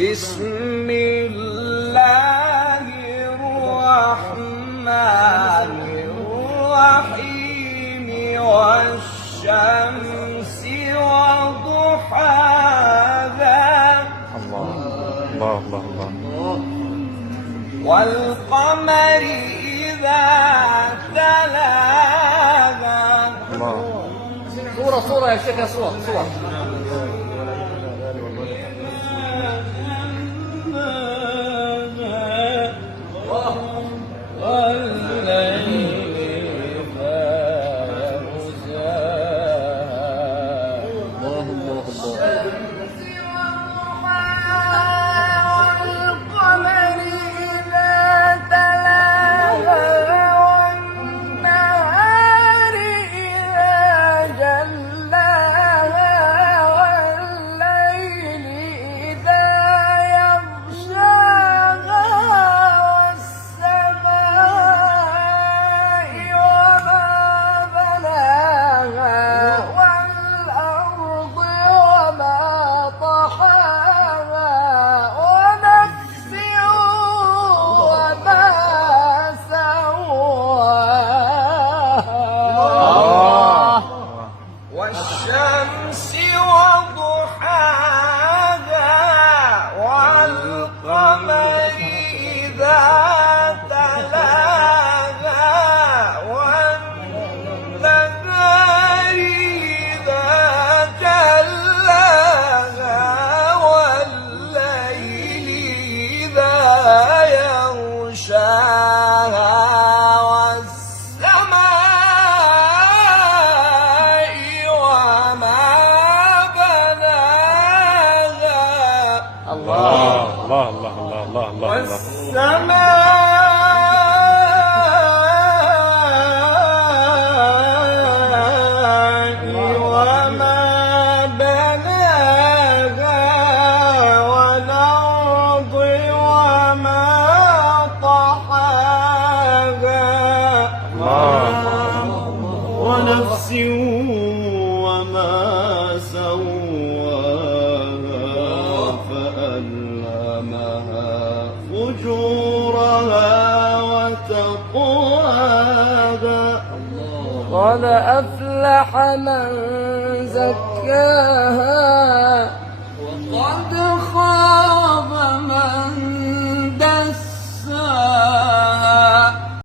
بسم الله الرحمن الرحيم والشمس وضحاها الله والقمر إذا تلاها صورة يا شيخ، صورة والشمس وضحاها والقمر إذا تلاها والنهار إذا جلاها والليل إذا يغشاها والسماء وما بناها والأرض وما طحاها ونفس وما سواها فألهمها فجورها وتقواها قد أفلح من زكاها وقد خاب